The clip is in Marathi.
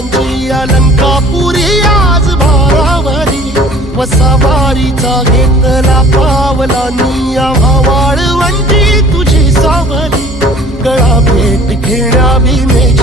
वीरांची अलंकापुरी आज भारावरी वसावारीचा घेतला पावला निया वाळवंटी तुझी सावली गळा भेट घेण्या भीमेची